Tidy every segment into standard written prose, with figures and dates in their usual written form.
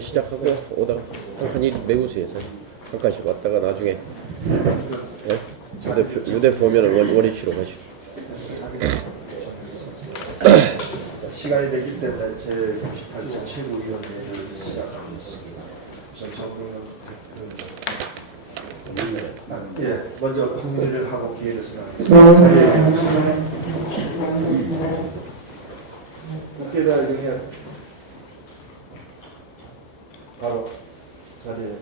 시작하고 오다가 한 일 메우세요. 한 칸씩 왔다가 나중에 예? 무대 보면 원위치로 가시고. 시간이 되기 때문에 제98차 최고위원회를 시작하겠습니다. 우선 먼저 국민을 하고 기회를 생각하겠습니다. 국회가 이르면 바로 자리에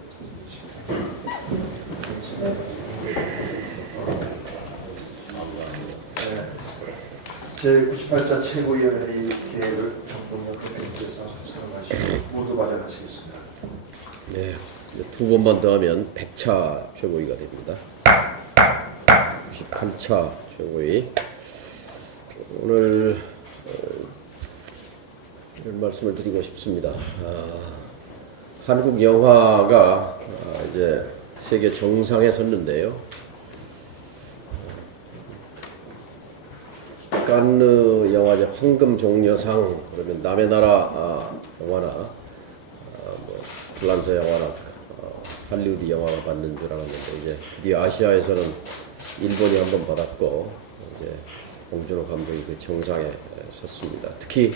제98차 최고위원회의 기회를 정권과 국회에서 사용하시고 모두 마련하시겠습니다. 네, 두 번만 더 하면 100차 최고위가 됩니다. 98차 최고위. 오늘 이런 말씀을 드리고 싶습니다. 한국 영화가 이제 세계 정상에 섰는데요. 칸느 영화제 황금종려상, 그러면 남의 나라 영화나 뭐 프랑스 영화나 할리우드 영화가 받는 줄 알았는데, 이제 드디어 아시아에서는 일본이 한번 받았고, 이제 봉준호 감독이 그 정상에 섰습니다. 특히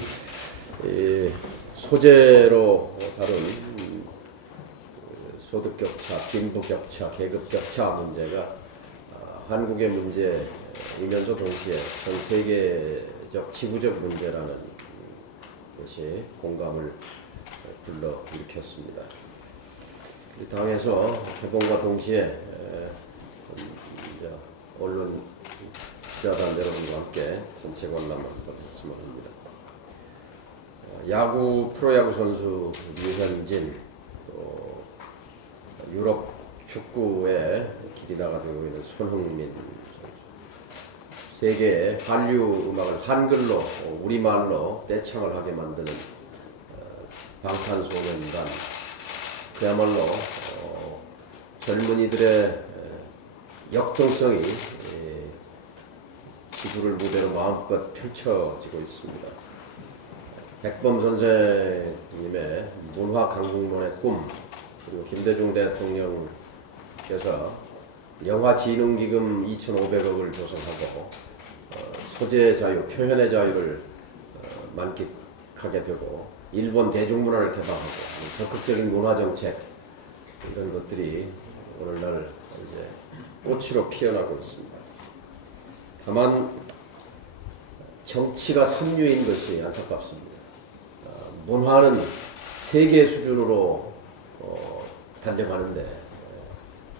소재로 다룬 소득 격차, 빈부 격차, 계급 격차 문제가 한국의 문제이면서 동시에 전 세계적 지구적 문제라는 것이 공감을 불러일으켰습니다. 우리 당에서 개봉과 동시에 언론 기자단 여러분과 함께 전체 관람을 받았으면 합니다. 야구 프로야구 선수 류현진, 유럽 축구에 길이 나가지고 있는 손흥민 선수, 세계의 한류 음악을 한글로 우리말로 떼창을 하게 만드는 방탄소년단, 그야말로 젊은이들의 역동성이 지구를 무대로 마음껏 펼쳐지고 있습니다. 백범 선생님의 문화 강국론의 꿈, 그리고 김대중 대통령께서 영화진흥기금 2,500억을 조성하고 소재 자유, 표현의 자유를 만끽하게 되고, 일본 대중문화를 개방하고 적극적인 문화정책, 이런 것들이 오늘날 이제 꽃으로 피어나고 있습니다. 다만 정치가 삼류인 것이 안타깝습니다. 문화는 세계 수준으로 달려가는데,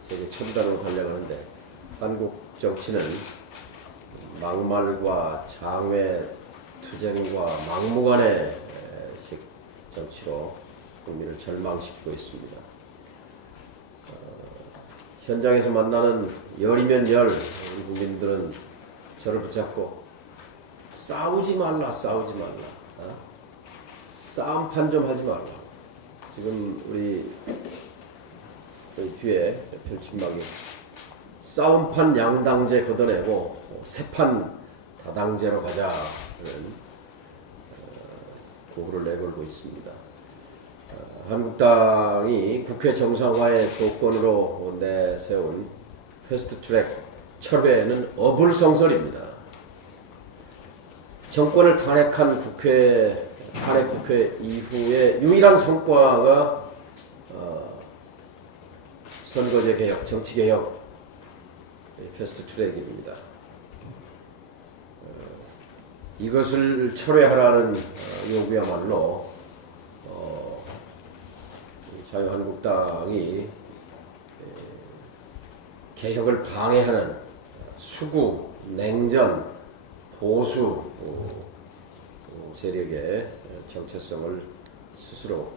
세계 첨단으로 달려가는데, 한국 정치는 막말과 장외 투쟁과 막무가내 정치로 국민을 절망시키고 있습니다. 현장에서 만나는 열이면 열 우리 국민들은 저를 붙잡고 싸우지 말라, 싸우지 말라, 싸움판 좀 하지 말라. 지금 우리 뒤에 펼침막이 싸움판 양당제 걷어내고 새판 다당제로 가자는 구호를 내걸고 있습니다. 한국당이 국회 정상화의 조건으로 내세운 패스트트랙 철회는 어불성설입니다. 정권을 탄핵한 탄핵 국회 이후에 유일한 성과가 선거제 개혁, 정치 개혁, 패스트트랙입니다. 이것을 철회하라는 요구야말로 자유한국당이 개혁을 방해하는 수구, 냉전, 보수 세력의 정체성을 스스로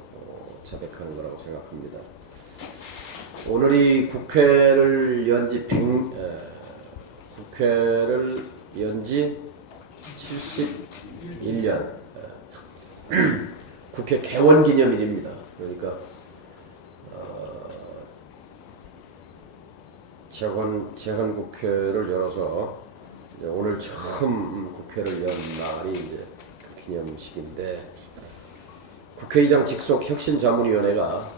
자백하는 거라고 생각합니다. 오늘이 국회를 연지 71년 국회 개원 기념일입니다. 그러니까 재헌국회를 열어서 오늘 처음 국회를 연 날이 이제 그 기념식인데, 국회의장 직속 혁신자문위원회가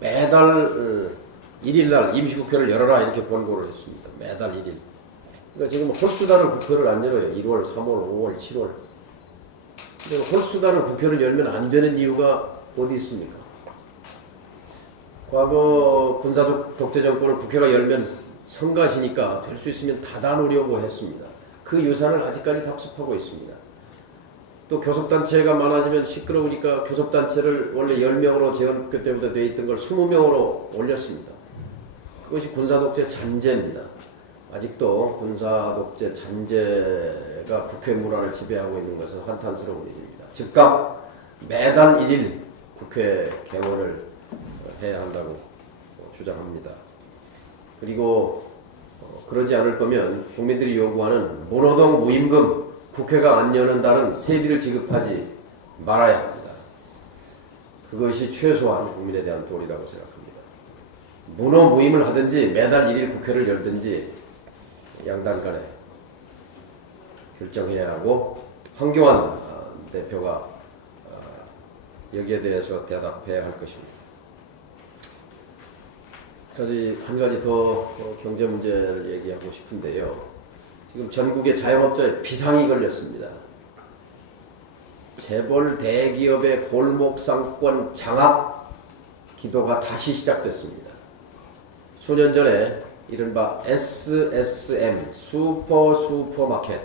매달 1일날 임시국회를 열어라 이렇게 권고를 했습니다. 매달 1일. 그러니까 지금 홀수다는 국회를 안 열어요. 1월, 3월, 5월, 7월. 근데 홀수다는 국회를 열면 안 되는 이유가 어디 있습니까? 과거 군사 독재 정권을 국회가 열면 성가시니까 될 수 있으면 닫아놓으려고 했습니다. 그 유산을 아직까지 답습하고 있습니다. 또 교섭단체가 많아지면 시끄러우니까 교섭단체를 원래 10명으로 재헌국회 때부터 돼 있던 걸 20명으로 올렸습니다. 그것이 군사독재 잔재입니다. 아직도 군사독재 잔재가 국회 문화를 지배하고 있는 것은 한탄스러운 일입니다. 즉각 매달 1일 국회 개원을 해야 한다고 주장합니다. 그리고 그러지 않을 거면 국민들이 요구하는 무노동 무임금 국회가 안 여는다는 세비를 지급하지 말아야 합니다. 그것이 최소한 국민에 대한 도리라고 생각합니다. 무노무임을 하든지 매달 1일 국회를 열든지 양당 간에 결정해야 하고 황교안 대표가 여기에 대해서 대답해야 할 것입니다. 한 가지 더 경제 문제를 얘기하고 싶은데요. 지금 전국의 자영업자에 비상이 걸렸습니다. 재벌 대기업의 골목상권 장악 기도가 다시 시작됐습니다. 수년 전에 이른바 SSM 슈퍼마켓,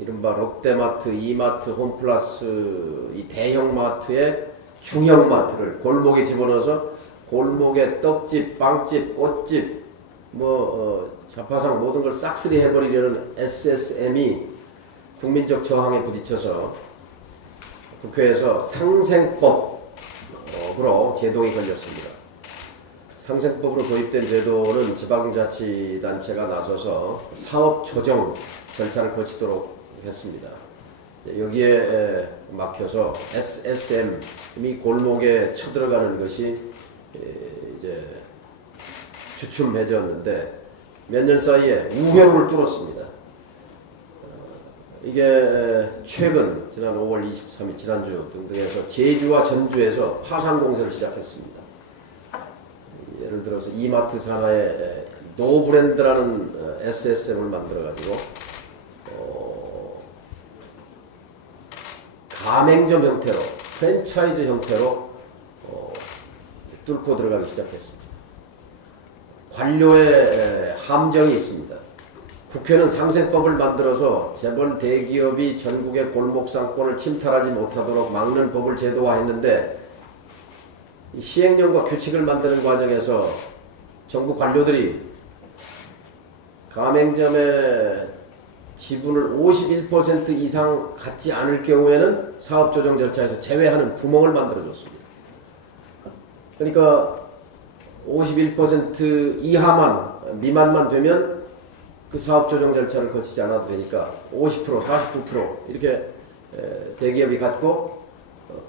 이른바 롯데마트, 이마트, 홈플러스 이 대형마트의 중형마트를 골목에 집어넣어서 골목에 떡집, 빵집, 꽃집, 자파상 모든 걸 싹쓸이 해버리려는 SSM이 국민적 저항에 부딪혀서 국회에서 상생법으로 제동이 걸렸습니다. 상생법으로 도입된 제도는 지방자치단체가 나서서 사업 조정 절차를 거치도록 했습니다. 여기에 막혀서 SSM이 골목에 쳐들어가는 것이 이제 주춤해졌는데 몇 년 사이에 우회로를 뚫었습니다. 이게 최근 지난 5월 23일 지난주 등등에서 제주와 전주에서 파산 공세를 시작했습니다. 예를 들어서 이마트 산하에 노브랜드라는 SSM을 만들어가지고 가맹점 형태로 프랜차이즈 형태로 뚫고 들어가기 시작했습니다. 관료의 함정이 있습니다. 국회는 상생법을 만들어서 재벌 대기업이 전국의 골목상권을 침탈하지 못하도록 막는 법을 제도화했는데 시행령과 규칙을 만드는 과정에서 정부 관료들이 가맹점의 지분을 51% 이상 갖지 않을 경우에는 사업조정 절차에서 제외하는 구멍을 만들어줬습니다. 그러니까 51% 이하만 미만만 되면 그 사업조정 절차를 거치지 않아도 되니까 50%, 49% 이렇게 대기업이 갖고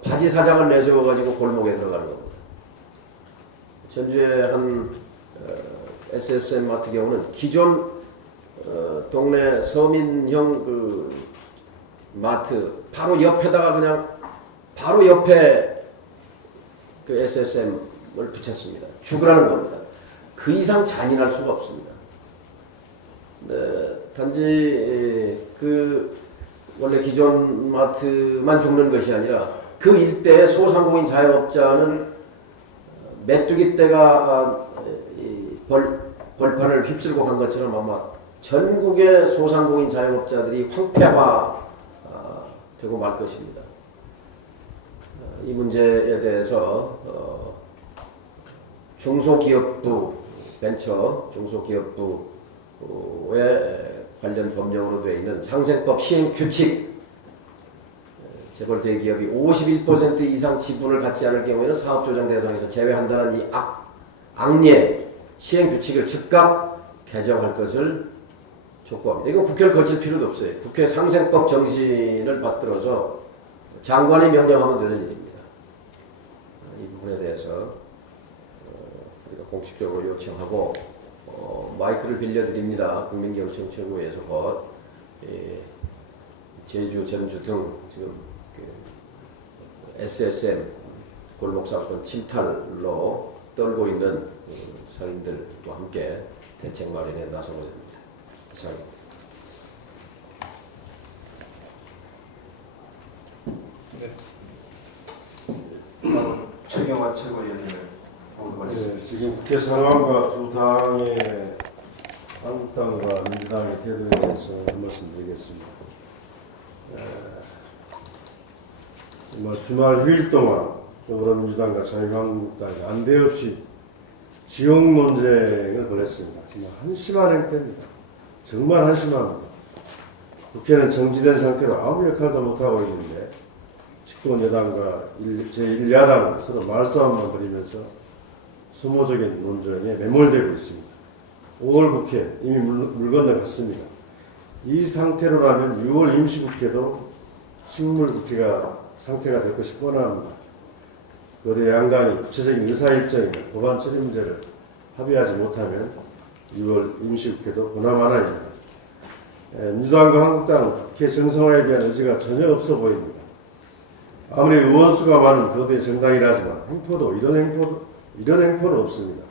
바지 사장을 내세워가지고 골목에 들어가는 겁니다. 전주의 한 SSM 마트 경우는 기존 동네 서민형 그 마트 바로 옆에다가 그냥 바로 옆에 그 SSM을 붙였습니다. 죽으라는 겁니다. 그 이상 잔인할 수가 없습니다. 네, 단지 그 원래 기존 마트만 죽는 것이 아니라 그 일대의 소상공인 자영업자는 메뚜기 떼가 벌판을 휩쓸고 간 것처럼 아마 전국의 소상공인 자영업자들이 황폐화 되고 말 것입니다. 이 문제에 대해서 중소기업부 벤처 중소기업부에 관련 법령으로 되어 있는 상생법 시행 규칙, 재벌 대기업이 51% 이상 지분을 갖지 않을 경우에는 사업조정 대상에서 제외한다는 이 악례 시행 규칙을 즉각 개정할 것을 촉구합니다. 이건 국회를 거칠 필요도 없어요. 국회 상생법 정신을 받들어서 장관이 명령하면 되는 일입니다. 이 부분에 대해서 우리가 공식적으로 요청하고 마이크를 빌려드립니다. 국민경청 최고위에서 제주, 전주 등 지금 SSM 골목사건 침탈로 떨고 있는 사인들과 함께 대책 마련에 나서고 됩니다. 이상입니다. 최경환 최고위원님의 말씀. 네, 지금 국회 상황과 두 당의 한국당과 민주당의 태도에 대해서 한 말씀 드리겠습니다. 주말 휴일 동안 더불어민주당과 자유한국당이 난데없이 지역 논쟁을 벌였습니다. 정말 한심한 행태입니다. 정말 한심합니다. 국회는 정지된 상태로 아무 역할도 못하고 있는데 집권 여당과 제1야당은 서로 말싸움만 벌이면서 소모적인 논쟁에 매몰되고 있습니다. 5월 국회 이미 물 건너갔습니다. 이 상태로라면 6월 임시국회도 식물국회가 상태가 될 것이 뻔합니다. 거대 양당이 구체적인 의사일정이나 법안 처리 문제를 합의하지 못하면 6월 임시국회도 보나마나입니다. 민주당과 한국당은 국회 정상화에 대한 의지가 전혀 없어 보입니다. 아무리 의원수가 많은 거대 정당이라지만 이런 행포는 없습니다.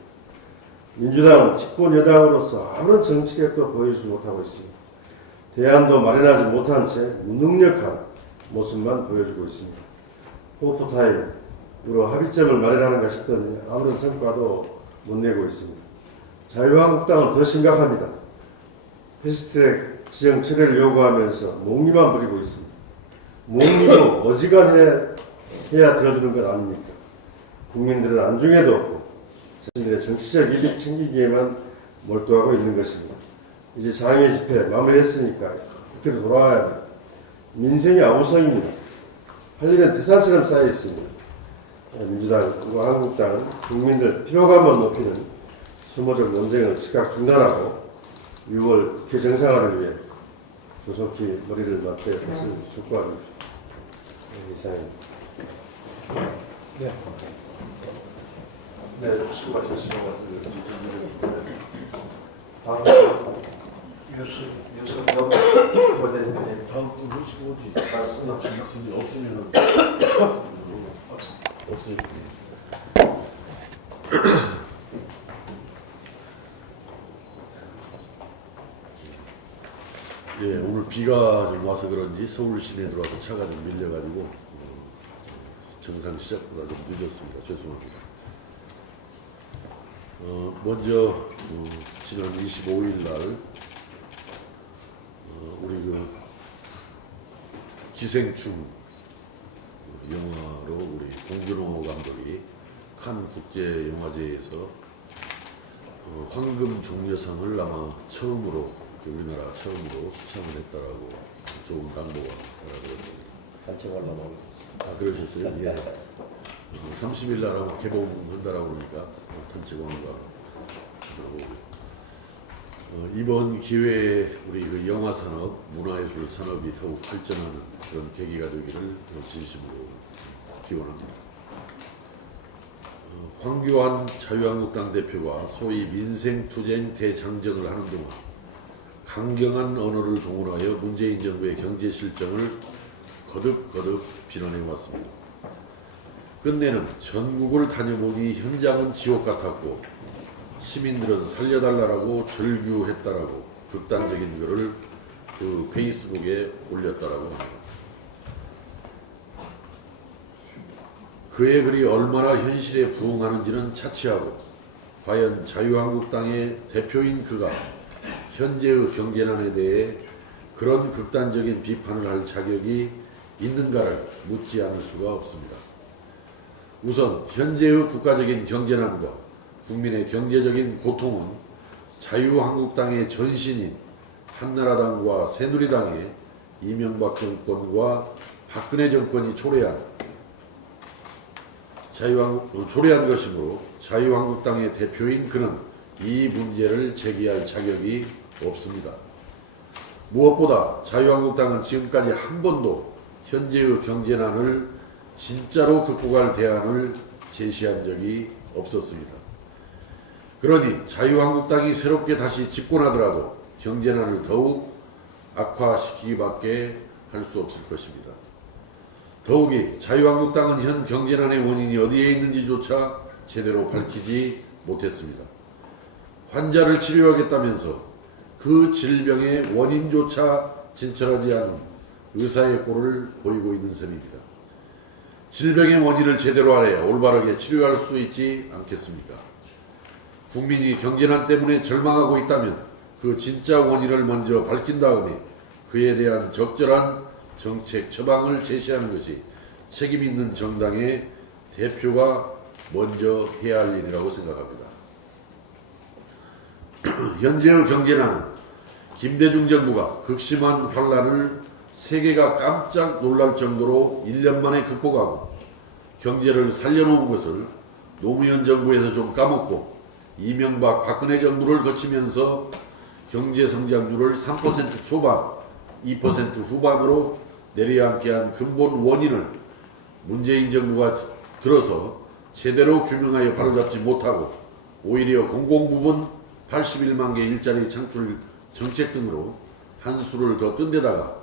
민주당은 집권 여당으로서 아무런 정치력도 보여주지 못하고 있습니다. 대안도 마련하지 못한 채 무능력한 모습만 보여주고 있습니다. 호프타임으로 합의점을 마련하는가 싶더니 아무런 성과도 못 내고 있습니다. 자유한국당은 더 심각합니다. 패스트트랙 지정 철회를 요구하면서 몽리만 부리고 있습니다. 몽리도 어지간해야 들어주는 것 아닙니까? 국민들은 안중에도 없고 자신들의 정치적 이득 챙기기에만 몰두하고 있는 것입니다. 이제 장애 집회 마무리했으니까 국회로 돌아와야 합니다. 민생이 아우성입니다. 할 일은 태산처럼 쌓여 있습니다. 민주당과 한국당은 국민들 피로감을 높이는 소모적 논쟁을 즉각 중단하고 6월 국회 정상화를 위해 조속히 머리를 맞대야 것을 촉구합니다. 이상입니다. 네, 수고하셨습니다. 다음 유승엽 부대표님 다음 분 모시고 오지. 말씀 없으면 없어요. 예, 오늘 비가 좀 와서 그런지 서울 시내 들어와서 차가 좀 밀려가지고 정상 시작보다 좀 늦었습니다. 죄송합니다. 먼저 지난 25일 날 우리 그 기생충 영화로 우리 봉준호 감독이 칸 국제영화제에서 황금 종려상을 아마 처음으로 우리나라 처음으로 수상을 했다라고 좋은 당부가 들었습니다. 단체 관람하고 아, 그러셨어요? 예. 30일 날 아마 개봉한다라고 그러니까 단체 관광 하고 이번 기회에 우리 그 영화 산업, 문화예술 산업이 더욱 발전하는 그런 계기가 되기를 진심으로 기원합니다. 황교안 자유한국당 대표가 소위 민생투쟁 대장정을 하는 동안 강경한 언어를 동원하여 문재인 정부의 경제 실정을 거듭거듭 비난해 왔습니다. 끝내는 전국을 다녀보니 현장은 지옥 같았고 시민들은 살려달라고 절규했다라고 극단적인 글을 그 페이스북에 올렸다라고 합니다. 그의 글이 얼마나 현실에 부응하는지는 차치하고 과연 자유한국당의 대표인 그가 현재의 경제난에 대해 그런 극단적인 비판을 할 자격이 있는가를 묻지 않을 수가 없습니다. 우선 현재의 국가적인 경제난과 국민의 경제적인 고통은 자유한국당의 전신인 한나라당과 새누리당의 이명박 정권과 박근혜 정권이 초래한 것이므로 자유한국당의 대표인 그는 이 문제를 제기할 자격이 없습니다. 무엇보다 자유한국당은 지금까지 한 번도 현재의 경제난을 진짜로 극복할 대안을 제시한 적이 없었습니다. 그러니 자유한국당이 새롭게 다시 집권하더라도 경제난을 더욱 악화시키기밖에 할 수 없을 것입니다. 더욱이 자유한국당은 현 경제난의 원인이 어디에 있는지조차 제대로 밝히지 못했습니다. 환자를 치료하겠다면서 그 질병의 원인조차 진찰하지 않은 의사의 꼴을 보이고 있는 셈입니다. 질병의 원인을 제대로 알아야 올바르게 치료할 수 있지 않겠습니까? 국민이 경제난 때문에 절망하고 있다면 그 진짜 원인을 먼저 밝힌 다음에 그에 대한 적절한 정책 처방을 제시하는 것이 책임 있는 정당의 대표가 먼저 해야 할 일이라고 생각합니다. 현재의 경제난은 김대중 정부가 극심한 환란을 세계가 깜짝 놀랄 정도로 1년 만에 극복하고 경제를 살려놓은 것을 노무현 정부에서 좀 까먹고 이명박 박근혜 정부를 거치면서 경제 성장률을 3% 초반, 2% 후반으로 내려앉게 한 근본 원인을 문재인 정부가 들어서 제대로 규명하여 바로잡지 못하고 오히려 공공부문 81만 개 일자리 창출 정책 등으로 한수를 더 뜬 데다가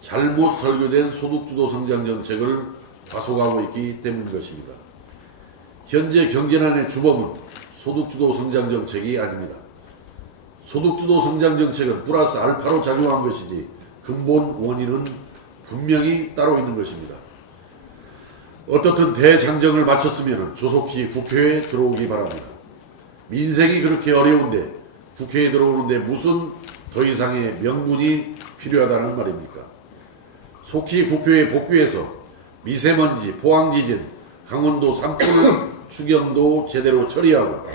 잘못 설계된 소득주도 성장 정책을 과속하고 있기 때문인 것입니다. 현재 경제난의 주범은 소득주도 성장 정책이 아닙니다. 소득주도 성장 정책은 플러스 알파로 작용한 것이지 근본 원인은 분명히 따로 있는 것입니다. 어떻든 대장정을 마쳤으면 조속히 국회에 들어오기 바랍니다. 민생이 그렇게 어려운데 국회에 들어오는데 무슨 더 이상의 명분이 필요하다는 말입니까? 속히 국회에 복귀해서 미세먼지, 포항지진, 강원도 산불 추경도 제대로 처리하고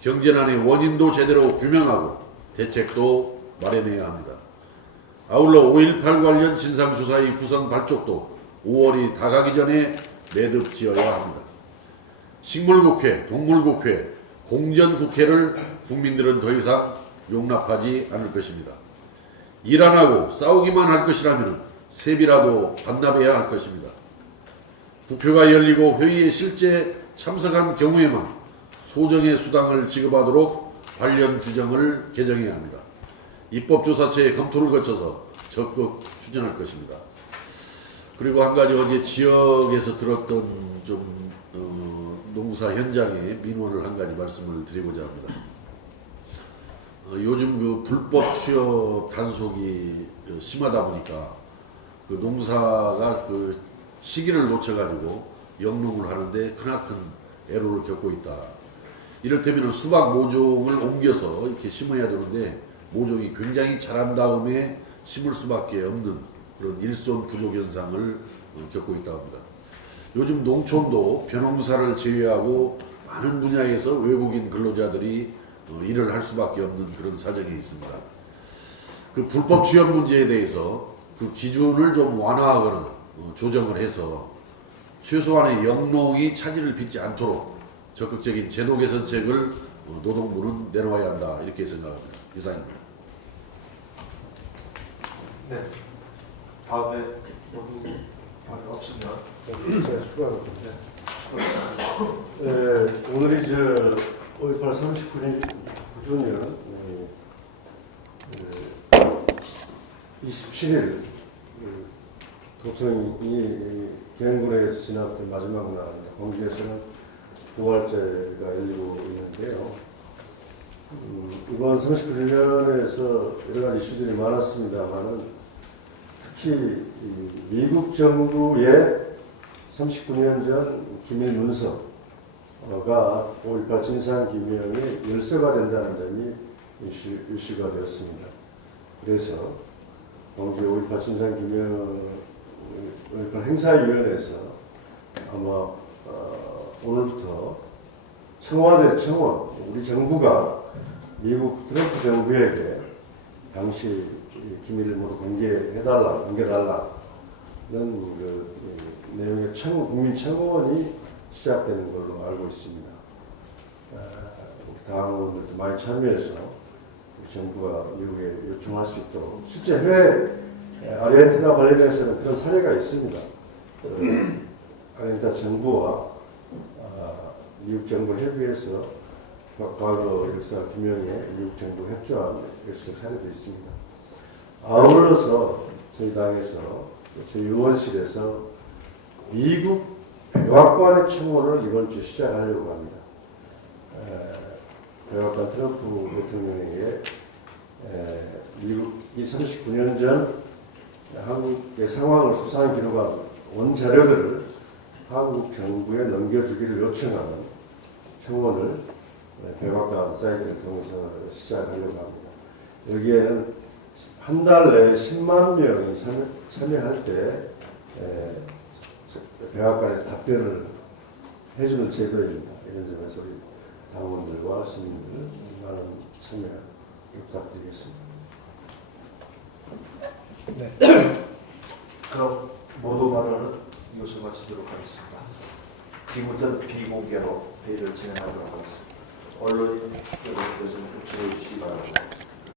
경제난의 원인도 제대로 규명하고 대책도 마련해야 합니다. 아울러 5.18 관련 진상조사의 구성 발족도 5월이 다가기 전에 매듭 지어야 합니다. 식물국회, 동물국회, 공전국회를 국민들은 더 이상 용납하지 않을 것입니다. 일 안 하고 싸우기만 할 것이라면 세비라도 반납해야 할 것입니다. 국회가 열리고 회의에 실제 참석한 경우에만 소정의 수당을 지급하도록 관련 규정을 개정해야 합니다. 입법조사처의 검토를 거쳐서 적극 추진할 것입니다. 그리고 한 가지 어제 지역에서 들었던 좀 농사 현장의 민원을 한 가지 말씀을 드리고자 합니다. 요즘 그 불법 취업 단속이 심하다 보니까 그 농사가 그 시기를 놓쳐가지고 영농을 하는데 크나큰 애로를 겪고 있다. 이를테면 수박 모종을 옮겨서 이렇게 심어야 되는데 모종이 굉장히 자란 다음에 심을 수밖에 없는 그런 일손 부족 현상을 겪고 있다고 합니다. 요즘 농촌도 벼농사를 제외하고 많은 분야에서 외국인 근로자들이 일을 할 수밖에 없는 그런 사정이 있습니다. 그 불법 취업 문제에 대해서 그 기준을 좀 완화하거나 조정을 해서 최소한의 영농이 차질을 빚지 않도록 적극적인 제도 개선책을 노동부는 내놓아야 한다 이렇게 생각합니다. 이상입니다. 네. 다음에 여기 없으면 제가 추가하겠습니다. 오늘이 5.18 39주년 27일 도청이 개헌군에서 지나갔던 마지막 날 광주에서는 부활제가 열리고 있는데요. 이번 39주년에서 여러 가지 이슈들이 많았습니다만은 특히 미국 정부의 39년 전 기밀 문서가 5.18 진상규명의 열쇠가 된다는 점이 이슈가 되었습니다. 그래서 광주 5.18 진상규명 5.18 행사위원회에서 아마 오늘부터 청와대 청원, 우리 정부가 미국 트럼프 정부에게 당시 기밀을 모두 공개달라는 그 내용의 국민 청원이 시작되는 걸로 알고 있습니다. 당원들도 많이 참여해서 우리 정부가 미국에 요청할 수 있도록 실제 해외 아르헨티나 관련해서는 그런 사례가 있습니다. 아르헨티나 정부와 미국 정부 협의해서 과거 역사 규명에 미국 정부 협조한 역사 사례도 있습니다. 아울러서 저희 당에서 저희 의원실에서 미국 백악관의 청원을 이번 주 시작하려고 합니다. 백악관 트럼프 대통령에게 미국이 39년 전 한국의 상황을 수사한 기록한 원자료들을 한국 정부에 넘겨주기를 요청하는 청원을 백악관 사이트를 통해서 시작하려고 합니다. 여기에는 한 달 내에 10만 명이 참여할 때 백악관에서 답변을 해주는 제도입니다. 이런 점에서 우리 당원들과 시민들 많은 참여 부탁드리겠습니다. 네. 그럼 모두 발언은 이것을 마치도록 하겠습니다. 지금부터 비공개로 회의를 진행하도록 하겠습니다. 언론인 여러분께서는 조치해 주시기 바랍니다.